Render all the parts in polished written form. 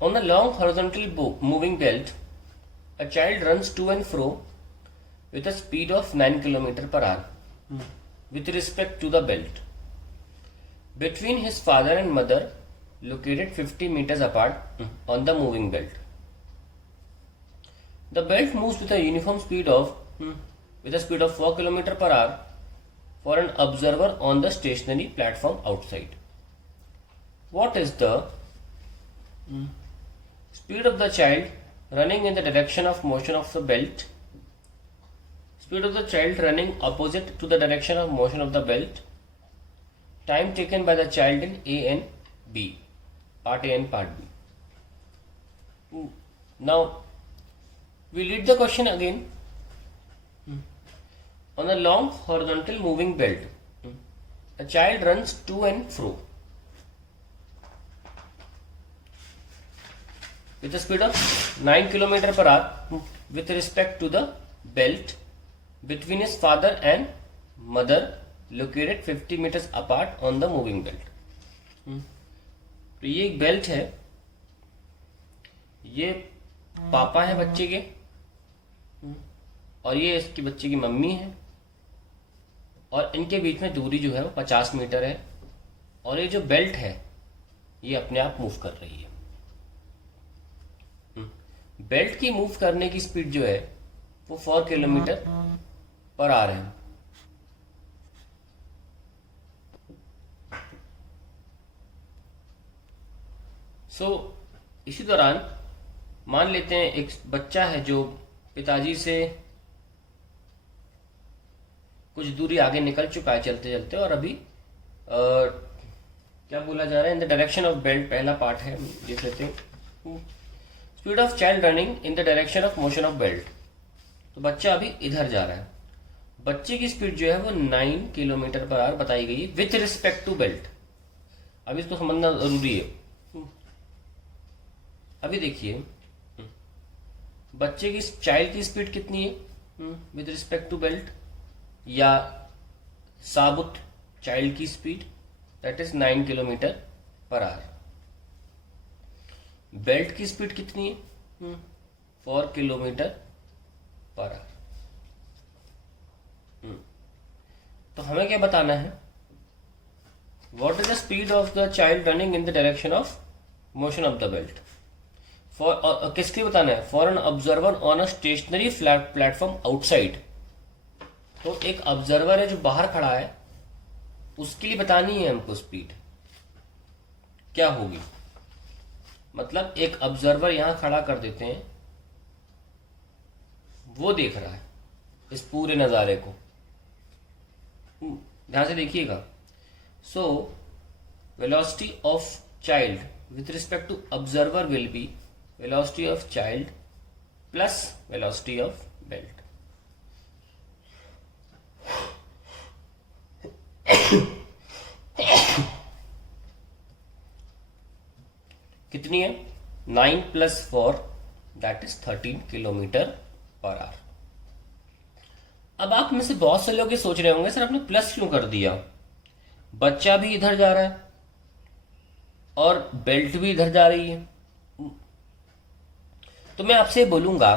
On a long horizontal moving belt, a child runs to and fro with a speed of 9 km per hour with respect to the belt. Between his father and mother, located 50 meters apart on the moving belt. The belt moves with a uniform speed of 4 km per hour for an observer on the stationary platform outside. What is the speed of the child running in the direction of motion of the belt? Speed of the child running opposite to the direction of motion of the belt. Time taken by the child in A and B. Part A and Part B. Now, we read the question again. On a long horizontal moving belt, a child runs to and fro with a speed of 9 km per hour with respect to the belt between his father and mother located 50 meters apart on the moving belt. तो ये एक belt है, ये पापा है बच्चे के और ये इसकी बच्चे की मम्मी है और इनके बीच में दूरी जो है वो 50 मीटर है और ये जो बेल्ट है ये अपने आप मूव कर रही है। बेल्ट की मूव करने की स्पीड जो है वो 4 किलोमीटर पर आवर है। इसी दौरान मान लेते हैं एक बच्चा है जो पिताजी से कुछ दूरी आगे निकल चुका है चलते चलते और अभी क्या बोला जा रहा है, इन द डायरेक्शन ऑफ बेल्ट पहला पार्ट है, देख लेते हैं। Speed of child running in the direction of motion of belt, तो बच्चा अभी इधर जा रहा है। बच्चे की स्पीड जो है वो 9 किलोमीटर पर आवर बताई गई है विथ रिस्पेक्ट टू बेल्ट। अभी इसको समझना जरूरी है। अभी देखिए बच्चे की चाइल्ड की स्पीड कितनी है विद रिस्पेक्ट टू बेल्ट, या साबुत चाइल्ड की speed that is 9 kilometre per our. Belt की स्पीड कितनी है 4 किलोमीटर पर आवर। तो हमें क्या बताना है, what is the speed of the child running in the direction of motion of the belt. For किसके बताना है, for an observer on a stationary platform outside. तो एक ऑब्जर्वर है जो बाहर खड़ा है उसके लिए बतानी है हमको स्पीड क्या होगी। मतलब एक ऑब्जर्वर यहां खड़ा कर देते हैं, वो देख रहा है इस पूरे नजारे को, ध्यान से देखिएगा। So velocity of child with respect to observer will be velocity of child plus velocity of belt। कितनी है 9 + 4 that is 13 kilometre per our. अब आप में से बहुत से लोग ये सोच रहे होंगे सर आपने प्लस क्यों कर दिया, बच्चा भी इधर जा रहा है और बेल्ट भी इधर जा रही है। तो मैं आपसे बोलूंगा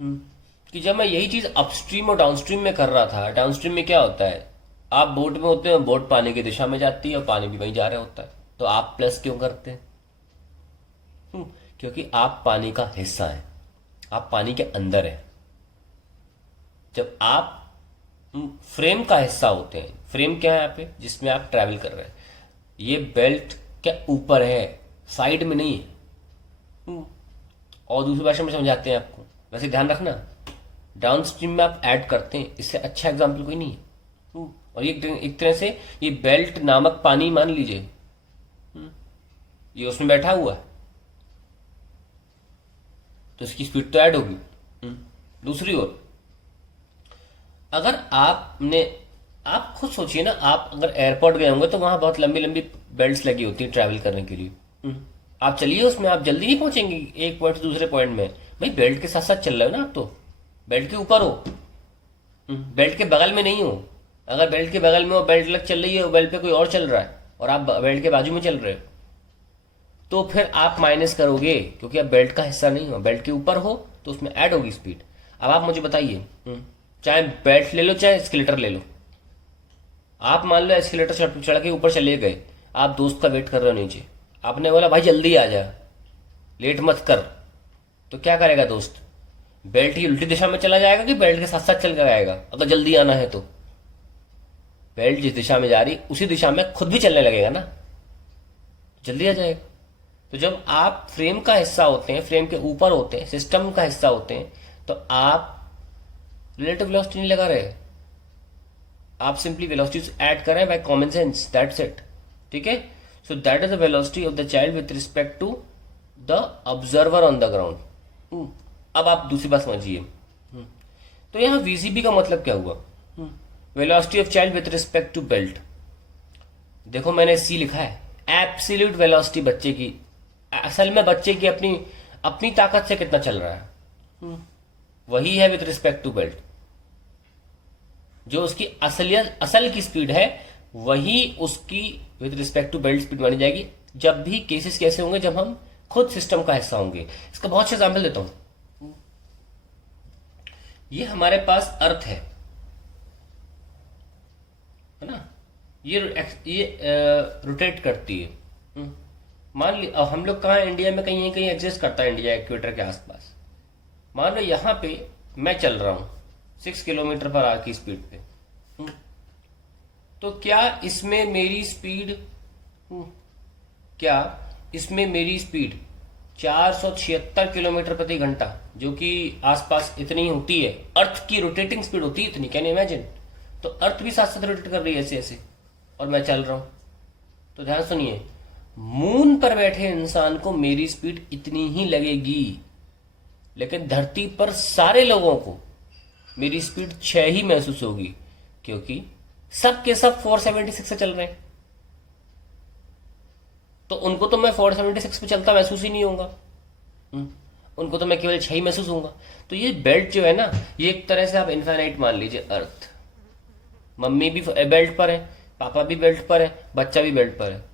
कि जब मैं यही चीज अपस्ट्रीम और डाउनस्ट्रीम में कर रहा था, डाउनस्ट्रीम में क्या होता है, आप बोट में होते हैं, बोट पानी की दिशा में जाती है और पानी भी वहीं जा रहा होता है, तो आप प्लस क्यों करते हैं? क्योंकि आप पानी का हिस्सा हैं, आप पानी के अंदर हैं। जब आप फ्रेम का हिस्सा होते हैं, फ्रेम क्या है यहाँ पे जिसमें आप ट्रैवल कर रहे हैं, ये बेल्ट के ऊपर है, साइड में नहीं है। और दूसरी भाषा में समझाते हैं आपको, वैसे ध्यान रखना डाउन स्ट्रीम में आप ऐड करते हैं, इससे अच्छा एग्जाम्पल कोई नहीं है। और ये एक तरह से ये बेल्ट नामक पानी मान लीजिए, ये उसमें बैठा हुआ है तो इसकी स्पीड तो ऐड होगी। दूसरी ओर अगर आप खुद सोचिए ना, आप अगर एयरपोर्ट गए होंगे तो वहां बहुत लंबी लंबी बेल्ट्स लगी होती है ट्रैवल करने के लिए। आप चलिए उसमें, आप जल्दी नहीं पहुंचेंगे एक पॉइंट से दूसरे पॉइंट में, भाई बेल्ट के साथ साथ चल रहे हो ना आप, तो बेल्ट के ऊपर हो, बेल्ट के बगल में नहीं हो। अगर बेल्ट के बगल में हो, बेल्ट अलग चल रही है, बेल्ट पे कोई और चल रहा है और आप बेल्ट के बाजू में चल रहे हो, तो फिर आप माइनस करोगे, क्योंकि आप बेल्ट का हिस्सा नहीं हो, बेल्ट के ऊपर हो तो उसमें ऐड होगी स्पीड। अब आप मुझे बताइए, चाहे बेल्ट ले लो चाहे एस्केलेटर ले लो, आप मान लो एस्केलेटर चढ़ के ऊपर चले गए, आप दोस्त का वेट कर रहे हो नीचे, आपने बोला भाई जल्दी आ जा, लेट मत कर, तो क्या करेगा दोस्त? बेल्ट की उल्टी दिशा में चला जाएगा कि बेल्ट के साथ साथ चल कर आएगा? अगर जल्दी आना है तो बेल्ट जिस दिशा में जा रही उसी दिशा में खुद भी चलने लगेगा ना, जल्दी आ जाएगा। तो जब आप फ्रेम का हिस्सा होते हैं, फ्रेम के ऊपर होते हैं, सिस्टम का हिस्सा होते हैं, तो आप रिलेटिव वेलोसिटी नहीं लगा रहे, आप सिंपली वेलोसिटी ऐड कर रहे हैं by common sense, that's it. ठीक है, so that is the velocity of the child with respect to the observer on the ground. अब आप दूसरी बात समझिए, तो यहां वीसीबी का मतलब क्या हुआ? Velocity of child with respect to belt. देखो मैंने सी लिखा है, एब्सोल्यूट वेलोसिटी बच्चे की, असल में बच्चे की अपनी अपनी ताकत से कितना चल रहा है, वही है विथ रिस्पेक्ट टू बेल्ट। जो उसकी असलियत असल की स्पीड है वही उसकी with respect to belt speed मानी जाएगी। जब भी केसेस कैसे होंगे, जब हम खुद सिस्टम का हिस्सा होंगे। इसका बहुत अच्छा एग्जाम्पल देता हूं, ये हमारे पास अर्थ है ना, ये रोटेट करती है। मान ली हम लोग कहाँ, इंडिया में कहीं कहीं एग्जिस्ट करता है, इंडिया इक्वेटर के आसपास। मान लो यहाँ पे मैं चल रहा हूँ 6 किलोमीटर पर आवर की स्पीड पे, तो क्या इसमें मेरी स्पीड, क्या इसमें मेरी स्पीड 476 किलोमीटर प्रति घंटा, जो कि आसपास इतनी होती है, अर्थ की रोटेटिंग स्पीड होती है इतनी, कैन इमेजिन। तो अर्थ भी साथ साथ रोटेट कर रही है ऐसे ऐसे, और मैं चल रहा हूं। तो ध्यान सुनिए, मून पर बैठे इंसान को मेरी स्पीड इतनी ही लगेगी, लेकिन धरती पर सारे लोगों को मेरी स्पीड 6 ही महसूस होगी, क्योंकि सब के सब 476 से चल रहे हैं। तो उनको तो मैं 476 पे चलता महसूस ही नहीं होगा, उनको तो मैं केवल 6 ही महसूस होगा। तो ये बेल्ट जो है ना, ये एक तरह से आप इनफाइनाइट मान लीजिए अर्थ। मम्मी भी बेल्ट पर है, पापा भी बेल्ट पर है, बच्चा भी बेल्ट पर है,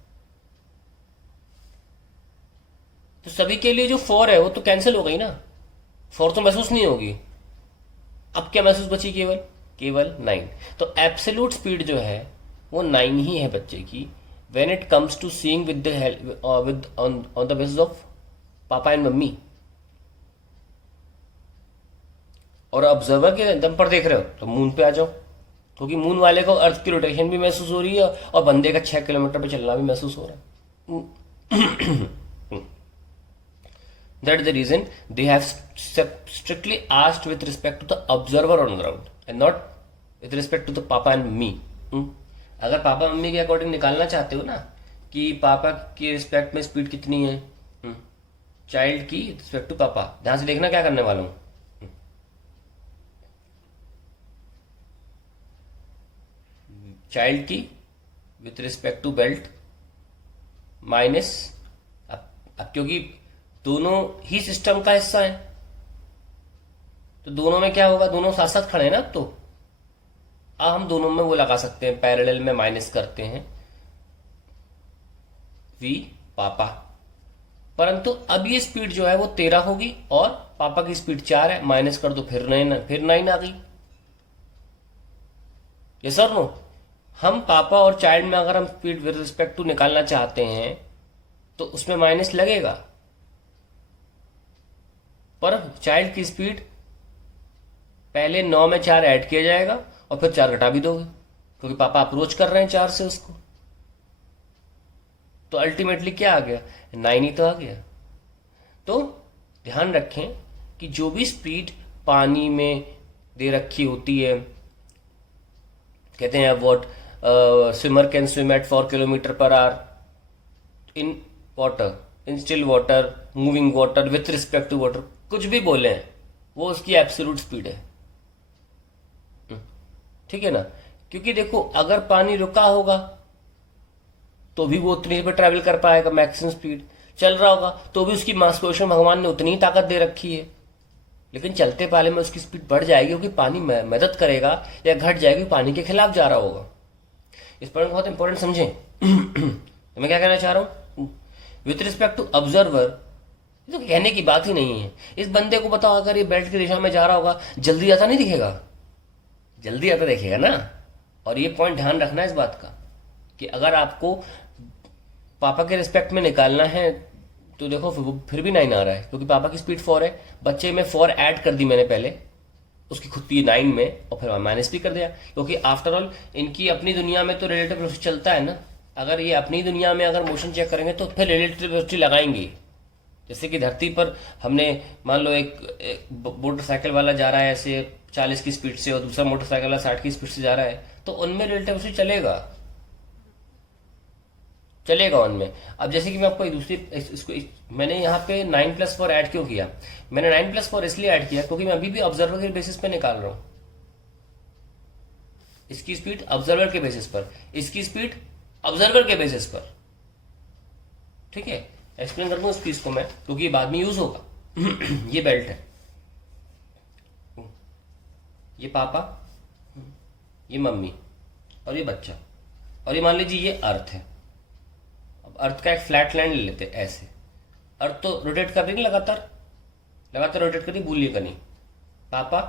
तो सभी के लिए जो 4 है वो तो कैंसिल हो गई ना, 4 तो महसूस नहीं होगी। अब क्या महसूस बची? केवल 9। तो एब्सोल्यूट स्पीड जो है वो 9 ही है बच्चे की, when it comes to seeing with on the basis of papa and mummy. और ऑब्जर्वर के दम पर देख रहे हो तो मून पे आ जाओ, क्योंकि मून वाले को अर्थ की रोटेशन भी महसूस हो रही है और बंदे का 6 किलोमीटर पे चलना भी महसूस हो रहा है। That is the reason they have strictly asked with respect to the observer on ground and not with respect to the papa and me. अगर पापा मम्मी के अकॉर्डिंग निकालना चाहते हो ना कि पापा की रिस्पेक्ट में स्पीड कितनी है, चाइल्ड की रिस्पेक्ट टू पापा, ध्यान से देखना क्या करने वाला हूं। चाइल्ड की with respect to belt minus, अब क्योंकि दोनों ही सिस्टम का हिस्सा है तो दोनों में क्या होगा, दोनों साथ साथ खड़े हैं ना। अब तो अब हम दोनों में वो लगा सकते हैं, पैरेलल में माइनस करते हैं वी पापा, परंतु अब ये स्पीड जो है वो 13 होगी और पापा की स्पीड 4 है, माइनस कर दो फिर 9 आ गई। ये सर नो, हम पापा और चाइल्ड में अगर हम स्पीड विद रिस्पेक्ट टू निकालना चाहते हैं तो उसमें माइनस लगेगा, पर चाइल्ड की स्पीड पहले 9 में 4 ऐड किया जाएगा और फिर 4 घटा भी दोगे, क्योंकि पापा अप्रोच कर रहे हैं 4 से उसको। तो अल्टीमेटली क्या आ गया, 9 ही तो आ गया। तो ध्यान रखें कि जो भी स्पीड पानी में दे रखी होती है, कहते हैं what swimmer can swim at 4 kilometre per hour in water, in still water, moving water, with respect to water, कुछ भी बोले हैं, वो उसकी एब्सोल्यूट स्पीड है। ठीक है ना, क्योंकि देखो अगर पानी रुका होगा तो भी वो उतनी पे ट्रैवल कर पाएगा, मैक्सिमम स्पीड। चल रहा होगा तो भी उसकी मास पोजीशन भगवान ने उतनी ही ताकत दे रखी है, लेकिन चलते पाले में उसकी स्पीड बढ़ जाएगी क्योंकि पानी मदद करेगा, या घट जाएगी पानी के खिलाफ जा रहा होगा। इस पॉइंट बहुत इंपॉर्टेंट समझें। तो मैं क्या कहना चाह रहा हूं, विथ रिस्पेक्ट टू ऑब्जर्वर, ये तो कहने की बात ही नहीं है। इस बंदे को बताओ अगर ये बेल्ट की दिशा में जा रहा होगा, जल्दी आता नहीं दिखेगा? जल्दी आता दिखेगा ना। और ये पॉइंट ध्यान रखना है इस बात का कि अगर आपको पापा के रिस्पेक्ट में निकालना है तो देखो फिर भी 9 आ रहा है क्योंकि पापा की स्पीड 4 है। बच्चे में 4 ऐड कर दी मैंने पहले उसकी खुद की 9 में, और फिर माइनस भी कर दिया क्योंकि आफ्टर ऑल इनकी अपनी दुनिया में तो रिलेटिव वेलोसिटी चलता है ना। अगर ये अपनी दुनिया में अगर मोशन चेक करेंगे तो फिर रिलेटिव वेलोसिटी लगाएंगे। जैसे कि धरती पर हमने मान लो एक मोटरसाइकिल वाला जा रहा है ऐसे 40 की स्पीड से और दूसरा मोटरसाइकिल वाला 60 की स्पीड से जा रहा है, तो उनमें रिलेटिव वेलोसिटी चलेगा उनमें। अब जैसे कि मैं आपको एक दूसरी इसको मैंने यहाँ पे 9+4 ऐड क्यों किया? मैंने 9+4 इसलिए ऐड किया क्योंकि मैं अभी भी ऑब्जर्वर के बेसिस पे निकाल रहा हूं। इसकी स्पीड ऑब्जर्वर के बेसिस पर, इसकी स्पीड ऑब्जर्वर के बेसिस पर। ठीक है, एक्सप्लेन कर दूं इस चीज को मैं क्योंकि ये बाद में यूज होगा। ये बेल्ट है, ये पापा, ये मम्मी और ये बच्चा, और ये मान लीजिए ये अर्थ है। अब अर्थ का एक फ्लैट लैंड ले लेते हैं ऐसे। अर्थ तो रोटेट कर रही है लगातार, लगातार रोटेट कर रही, भूलिएगा नहीं। पापा,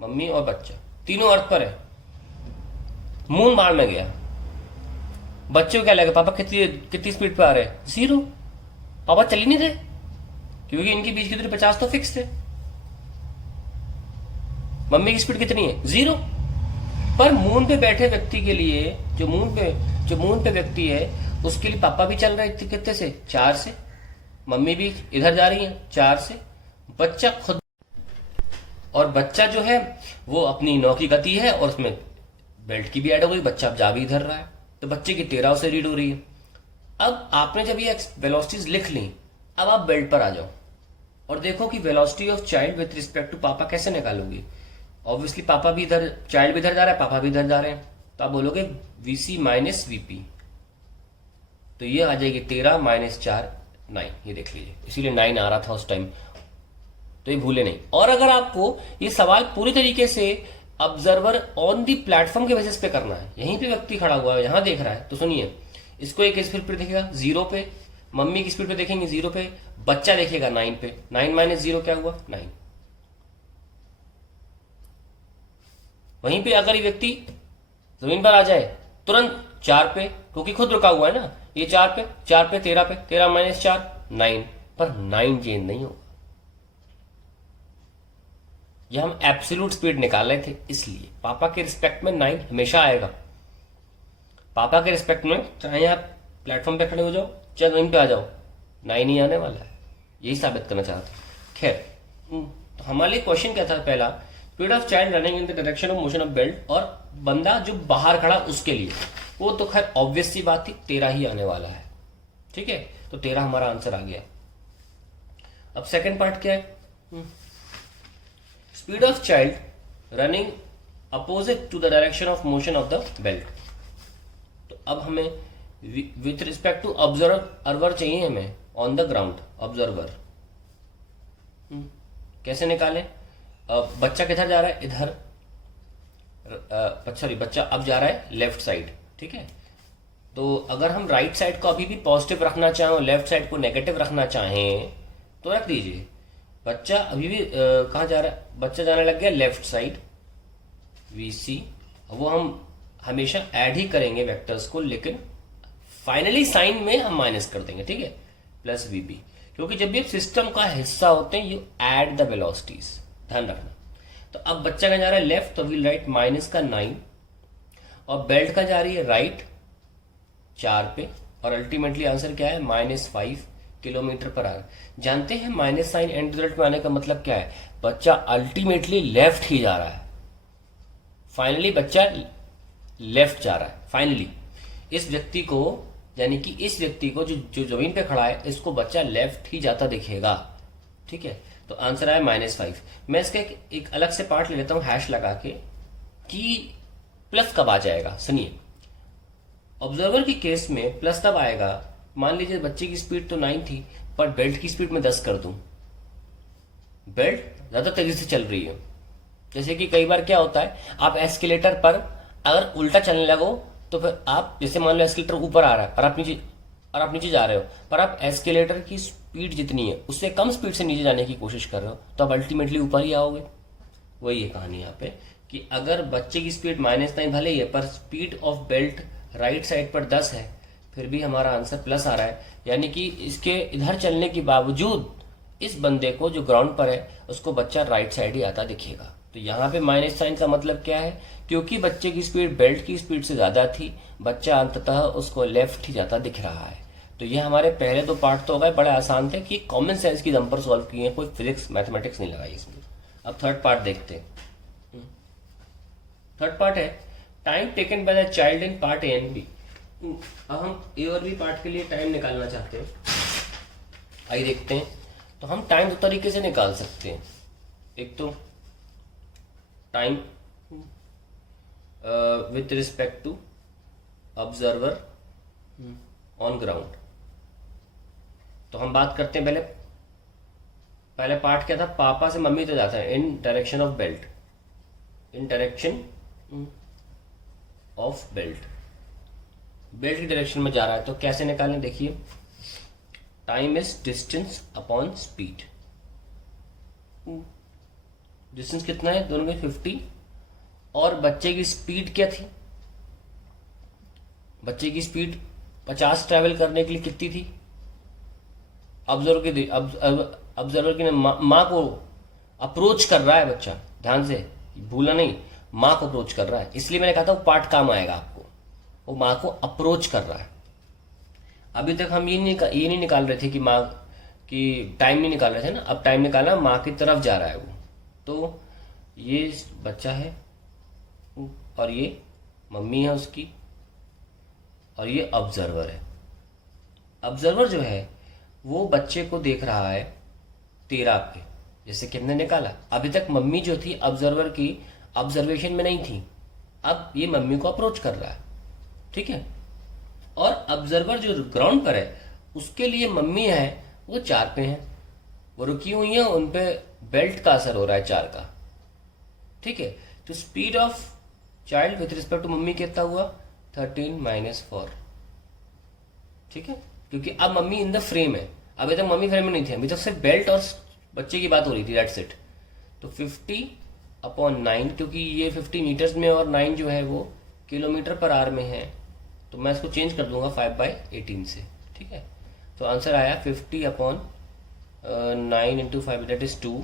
मम्मी और बच्चा तीनों अर्थ पर है। मून बाहर में गया, बच्चे को क्या लगे पापा कितनी स्पीड पे आ रहे हैं? 0। पापा चल ही नहीं रहे क्योंकि इनके बीच की दूरी 50 तो फिक्स थे। मम्मी की स्पीड कितनी है? 0। पर मून पे बैठे व्यक्ति के लिए, जो मून पे व्यक्ति है उसके लिए पापा भी चल रहे थे कितने से? 4 से। मम्मी भी इधर जा रही है 4 से। बच्चा खुद, और बच्चा जो है वो अपनी 9 की गति है और उसमें बेल्ट की भी ऐड हो गई। बच्चा अब जा भी इधर रहा है तो बच्चे की 13 से रीड हो रही है। अब आपने जब ये वेलोसिटीज लिख ली, अब आप बेल्ट पर आ जाओ और देखो कि velocity of child with respect to पापा कैसे निकालोगे। ऑब्वियसली पापा भी इधर, चाइल्ड भी इधर जा रहा है, पापा भी इधर जा रहे हैं, तो आप बोलोगे वीसी माइनस वीपी, तो ये आ जाएगी 13 - 4 9। ये देख लीजिए, इसीलिए 9 आ रहा था उस टाइम, तो ये भूले नहीं। और अगर आपको ये सवाल पूरी तरीके से ऑब्जर्वर ऑन दी प्लेटफॉर्म के बेसिस पे करना है, यहीं पे व्यक्ति खड़ा हुआ है, यहां देख रहा है, तो सुनिए, इसको एक स्पीड पे देखेगा 0 पे, मम्मी की स्पीड पे देखेंगे 0 पे, बच्चा देखेगा 9 पे। 9 - 0 क्या हुआ? 9। वहीं पे अगर ये व्यक्ति जमीन पर आ जाए तुरंत 4 पे, क्योंकि खुद रुका हुआ है ना, ये 4 पे 13 पे, 13 - 4 9, पर 9 चेंज नहीं होगा। ये हम एब्सोल्यूट स्पीड निकाल रहे थे, इसलिए पापा के रिस्पेक्ट में 9 हमेशा आएगा। पापा के रिस्पेक्ट में चाहे आप प्लेटफॉर्म पे खड़े हो जाओ चाहे जमीन पे आ जाओ, 9 ही आने वाला है। यही साबित करना चाहता हूं। खैर, तो हमारे लिए क्वेश्चन क्या था पहला? Speed of child running in the direction of motion of belt, और बंदा जो बाहर खड़ा उसके लिए, वो तो खैर ऑब्वियस सी बात थी, 13 ही आने वाला है। ठीक है, तो 13 हमारा आंसर आ गया। अब सेकंड पार्ट क्या है? Speed of child running opposite to the direction of motion of the belt. तो अब हमें विथ रिस्पेक्ट टू ऑब्जर्वर चाहिए, हमें ऑन द ग्राउंड ऑब्जर्वर। कैसे निकालें? बच्चा किधर जा रहा है? इधर। सॉरी, बच्चा अब जा रहा है लेफ्ट साइड। ठीक है, तो अगर हम राइट साइड को अभी भी पॉजिटिव रखना चाहें और लेफ्ट साइड को नेगेटिव रखना चाहें तो रख दीजिए। बच्चा अभी भी कहाँ जा रहा है? बच्चा जाने लग गया लेफ्ट साइड, वीसी। वो हम हमेशा ऐड ही करेंगे वेक्टर्स को, लेकिन फाइनली साइन में हम माइनस कर देंगे। ठीक है, प्लस वीबी, क्योंकि जब भी सिस्टम का हिस्सा होते हैं यू ऐड द वेलोसिटीज, ध्यान रखना। तो अब बच्चा का जा रहा है लेफ्ट, तो वील राइट -9, और बेल्ट का जा रही है राइट 4 पे, और अल्टीमेटली आंसर क्या है? -5 किलोमीटर पर आवर। जानते हैं माइनस साइन एंड रिजल्ट में आने का मतलब क्या है? बच्चा अल्टीमेटली लेफ्ट ही जा रहा है। फाइनली बच्चा लेफ्ट जा रहा है। फाइनली इस व्यक्ति को, यानी कि इस व्यक्ति को जो जमीन पे खड़ा है, इसको बच्चा लेफ्ट ही जाता दिखेगा। ठीक है, तो आंसर आया -5। मैं इसका एक अलग से पार्ट ले लेता हूं हैश लगा के कि प्लस कब आ जाएगा। सुनिए, ऑब्जर्वर की केस में प्लस तब आएगा, मान लीजिए बच्चे की स्पीड तो 9 थी, पर बेल्ट की स्पीड में 10 कर दूं, बेल्ट ज्यादा तेजी से चल रही है। जैसे कि कई बार क्या होता है, आप एस्केलेटर पर अगर उल्टा चलने लगो तो फिर आप, जैसे मान लो एस्केलेटर ऊपर आ रहा है और आप नीचे और आप नीचे जा रहे हो, पर आप एस्केलेटर की स्पीड जितनी है उससे कम स्पीड से नीचे जाने की कोशिश कर रहे हो, तो आप अल्टीमेटली ऊपर ही आओगे। वही है कहानी यहाँ पे कि अगर बच्चे की स्पीड -9 भले ही है, पर speed of belt right side पर 10 है, फिर भी हमारा आंसर प्लस आ रहा है। यानी कि इसके इधर चलने के बावजूद इस बंदे को जो ग्राउंड पर है उसको बच्चा राइट साइड ही आता दिखेगा। तो यहाँ पे माइनस साइन का मतलब क्या है, क्योंकि बच्चे की स्पीड बेल्ट की स्पीड से ज़्यादा थी, बच्चा अंततः उसको लेफ्ट ही जाता दिख रहा है। तो ये हमारे पहले दो पार्ट तो हो गए, बड़े आसान थे कि कॉमन सेंस की दम पर सॉल्व किए हैं, कोई फिजिक्स मैथमेटिक्स नहीं लगाई इसमें। अब थर्ड पार्ट देखते हैं। थर्ड पार्ट है time taken by the child in part A and B. अब हम ए और बी पार्ट के लिए टाइम निकालना चाहते हैं। आइए देखते हैं। तो हम टाइम दो तरीके से निकाल सकते हैं। एक तो time with respect to observer on ground. तो हम बात करते हैं पहले पार्ट क्या था, पापा से मम्मी तो जाता है इन direction of belt, in direction of belt, belt की डायरेक्शन में जा रहा है। तो कैसे निकालें, देखिए time is distance upon speed. Distance कितना है दोनों में 50, और बच्चे की स्पीड क्या थी, बच्चे की स्पीड 50 ट्रैवल करने के लिए कितनी थी, ऑब्जर्वर की माँ को अप्रोच कर रहा है बच्चा, ध्यान से भूला नहीं, माँ को अप्रोच कर रहा है, इसलिए मैंने कहा था वो पार्ट काम आएगा आपको, वो माँ को अप्रोच कर रहा है। अभी तक हम ये नहीं निकाल रहे थे कि माँ की टाइम नहीं निकाल रहे थे ना, अब टाइम निकालना, माँ की तरफ जा रहा है वो। तो ये बच्चा है और ये मम्मी है उसकी, और ये ऑब्जर्वर है। ऑब्जर्वर जो है वो बच्चे को देख रहा है 13 पे, जैसे कितने निकाला। अभी तक मम्मी जो थी ऑब्जर्वर की ऑब्जर्वेशन में नहीं थी, अब ये मम्मी को अप्रोच कर रहा है, ठीक है। और ऑब्जर्वर जो ग्राउंड पर है उसके लिए मम्मी है वो 4 पे है, वो रुकी हुई है, उन पे बेल्ट का असर हो रहा है 4 का, ठीक है। तो speed of child with respect to मम्मी कितना हुआ, 13 - 4, ठीक है। क्योंकि अब मम्मी इन द फ्रेम है, अभी तक मम्मी फ्रेम में नहीं थी, अभी तक सिर्फ बेल्ट और बच्चे की बात हो रही थी, दैट्स इट। तो 50/9, क्योंकि ये 50 मीटर्स में और 9 जो है वो किलोमीटर पर आवर में है, तो मैं इसको चेंज कर दूंगा 5/18 से, ठीक है। तो आंसर आया 50/9 × 5, that is 2,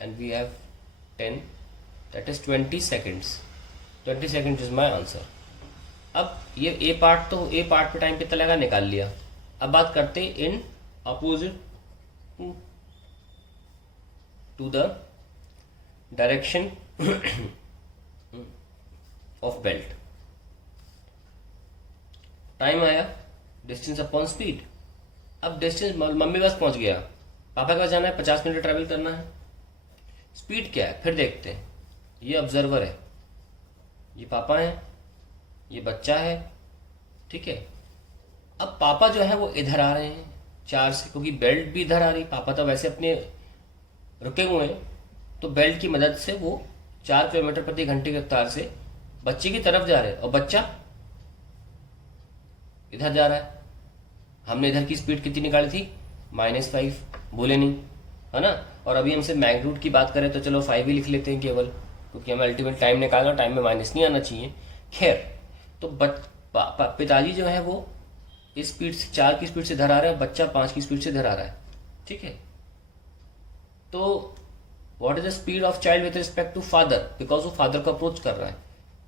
and we have 10, that is 20 seconds. 20 second is my answer. अब ये ए पार्ट पे टाइम कितना लगा निकाल लिया। अब बात करते हैं in opposite to the direction of belt. Time आया डिस्टेंस अपॉन स्पीड। अब डिस्टेंस मम्मी बस पहुंच गया, पापा के पास जाना है, 50 मिनट ट्रैवल करना है। स्पीड क्या है फिर देखते हैं। ये ऑब्जर्वर है, ये पापा है, ये बच्चा है, ठीक है। अब पापा जो है वो इधर आ रहे हैं 4 से, क्योंकि बेल्ट भी इधर आ रही, पापा तो वैसे अपने रुके हुए हैं, तो बेल्ट की मदद से वो 4 किलोमीटर प्रति घंटे की रफ्तार से बच्चे की तरफ जा रहे हैं, और बच्चा इधर जा रहा है। हमने इधर की स्पीड कितनी निकाली थी, -5, भूले नहीं, है ना। और अभी हमसे मैग्नीट्यूड की बात करें तो चलो 5 ही लिख लेते हैं केवल, क्योंकि हमें अल्टीमेट टाइम निकालना, टाइम में माइनस नहीं आना चाहिए। खैर, तो पिताजी जो है वो इस स्पीड से 4 की स्पीड से इधर आ रहा है, बच्चा 5 की स्पीड से इधर आ रहा है, ठीक है। तो what is the speed of child with respect to father, because वो फादर को अप्रोच कर रहा है,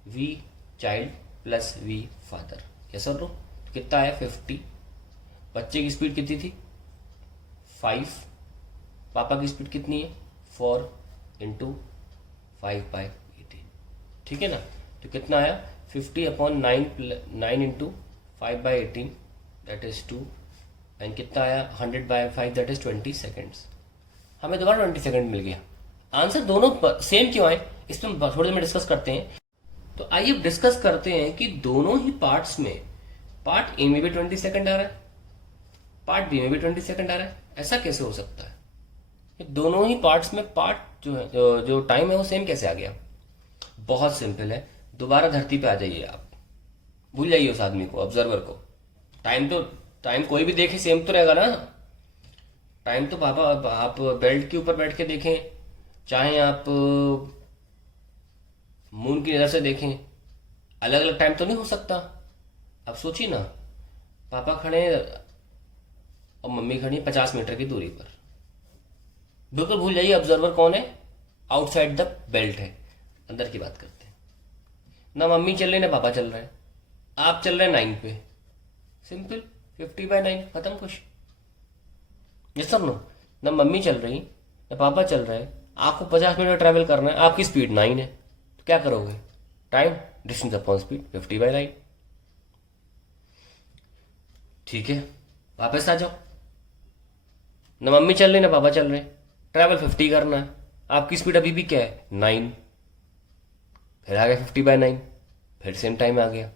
V child plus V father, yes और नो। कितना है 50, बच्चे की स्पीड कितनी थी 5, पापा की स्पीड कितनी है 4 × 5/18, ठीक है ना। तो कितना आया 50/9 × 5/18, दैट इज 2, एंड कितना आया 100/5, दैट इज 20 सेकेंड्स। हमें दोबारा 20 सेकेंड मिल गया। आंसर दोनों सेम क्यों आए, इसमें थोड़ी देर में डिस्कस करते हैं। तो आइए डिस्कस करते हैं कि दोनों ही पार्ट्स में, पार्ट ए में भी 20 सेकेंड आ रहा है, पार्ट बी में भी 20 सेकेंड आ रहा है। ऐसा कैसे हो सकता है, ये दोनों ही पार्ट्स में पार्ट जो है जो टाइम है वो सेम कैसे आ गया। बहुत सिंपल है, दोबारा धरती पे आ जाइए आप, भूल जाइए उस आदमी को, ऑब्जर्वर को। टाइम तो टाइम कोई भी देखे सेम तो रहेगा ना। टाइम तो पापा आप बेल्ट के ऊपर बैठ के देखें, चाहे आप मून की नज़र से देखें, अलग अलग टाइम तो नहीं हो सकता। अब सोचिए ना, पापा खड़े हैं और मम्मी खड़ी है 50 मीटर की दूरी पर। बिल्कुल भूल जाइए ऑब्जर्वर कौन है, आउटसाइड द बेल्ट है, अंदर की बात करते हैं। ना मम्मी चल रही ना पापा चल रहे हैं, आप चल रहे हैं 9 पे, सिंपल 50/9 खत्म खुश। Yes sir no. ना मम्मी चल रही ना पापा चल रहे हैं, आपको 50 मीटर ट्रैवल करना है, आपकी स्पीड 9 है, तो क्या करोगे? Time distance upon speed 50/9। ठीक है, वापस आ जाओ। ना मम्मी चल रही ना पापा चल रहे, ट्रैवल 50 करना है, आपकी स्पीड अभी भी क्या है? 9। फिर आ गया 50/9, फिर सेम टाइम आ गया।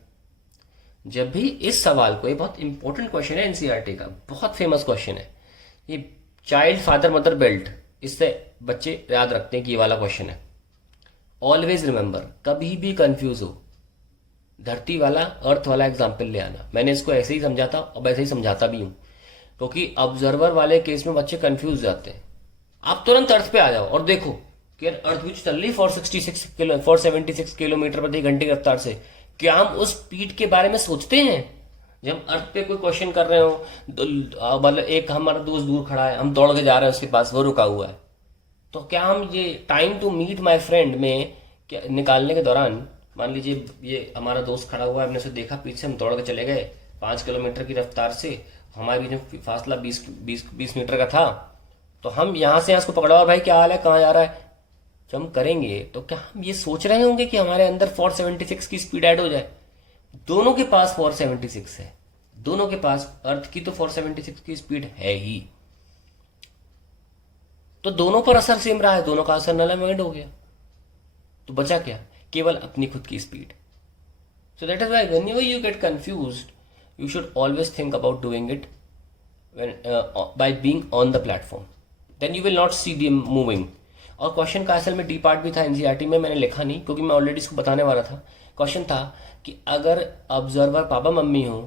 जब भी इस सवाल को, ये बहुत इंपॉर्टेंट क्वेश्चन है एनसीईआरटी का, बहुत फेमस क्वेश्चन है ये, चाइल्ड फादर मदर बेल्ट, इससे बच्चे याद रखते हैं कि ये वाला क्वेश्चन है। ऑलवेज रिमेंबर, कभी भी कंफ्यूज हो, धरती वाला अर्थ वाला एग्जाम्पल ले आना। मैंने इसको ऐसे ही समझाता और वैसे ही समझाता भी हूं, क्योंकि ऑब्जर्वर वाले केस में बच्चे कंफ्यूज जाते हैं। आप तुरंत अर्थ पे आ जाओ और देखो कि अर्थ विच चल रही 476 किलोमीटर प्रति घंटे की रफ्तार से, क्या हम उस स्पीड के बारे में सोचते हैं? जब हम अर्थ पे कोई क्वेश्चन कर रहे हो, मतलब एक हमारा दोस्त दूर खड़ा है, हम दौड़ के जा रहे हैं उसके पास, वो रुका हुआ है, तो क्या हम ये time to meet my friend में क्या निकालने के दौरान, मान लीजिए ये हमारा दोस्त खड़ा हुआ है, हमने उसे देखा पीछे से, हम दौड़ के चले गए 5 किलोमीटर की रफ्तार से, हमारे बीच में फासला 20 मीटर का था, तो हम यहाँ से यहाँ उसको पकड़ा और भाई क्या हाल है, कहाँ जा रहा है, जब हम करेंगे तो क्या हम ये सोच रहे होंगे कि हमारे अंदर 476 की स्पीड ऐड हो जाए? दोनों के पास 476 है, दोनों के पास, अर्थ की तो 476 की स्पीड है ही, तो दोनों पर असर सेम रहा है, दोनों का असर नल हो गया, तो बचा क्या? केवल अपनी खुद की speed. So that is why whenever you get confused, you should always think about doing it by being on the platform, then you will not see them moving। और क्वेश्चन का असल में डी पार्ट भी था NCERT में, मैंने लिखा नहीं क्योंकि मैं ऑलरेडी इसको बताने वाला था। क्वेश्चन था कि अगर ऑब्जर्वर पापा मम्मी हो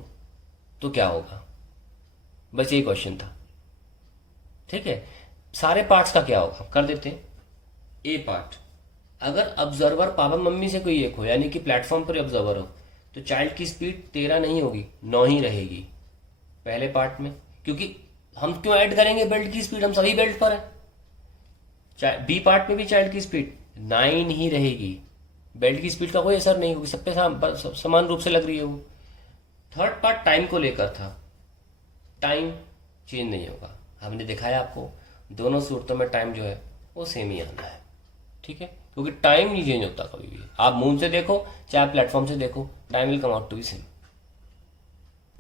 तो क्या होगा, बस यही क्वेश्चन था। ठीक है, सारे पार्ट्स का क्या होगा कर देते हैं। ए पार्ट, अगर ऑब्जर्वर पापा मम्मी से कोई एक हो, यानी कि प्लेटफॉर्म पर ऑब्जर्वर हो, तो चाइल्ड की स्पीड 13 नहीं होगी, 9 ही रहेगी पहले पार्ट में, क्योंकि हम क्यों ऐड करेंगे बेल्ट की स्पीड, हम सभी बेल्ट पर है। बी पार्ट में भी चाइल्ड की स्पीड 9 ही रहेगी, बेल्ट की स्पीड का कोई असर नहीं होगी, सब पे समान रूप से लग रही है वो। थर्ड पार्ट टाइम को लेकर था, टाइम चेंज नहीं होगा, हमने दिखाया आपको, दोनों सूरतों में टाइम जो है वो सेम ही आना है। ठीक है, क्योंकि टाइम नहीं चेंज होता कभी भी, आप मून से देखो चाहे प्लेटफॉर्म से देखो, time will come out to be same.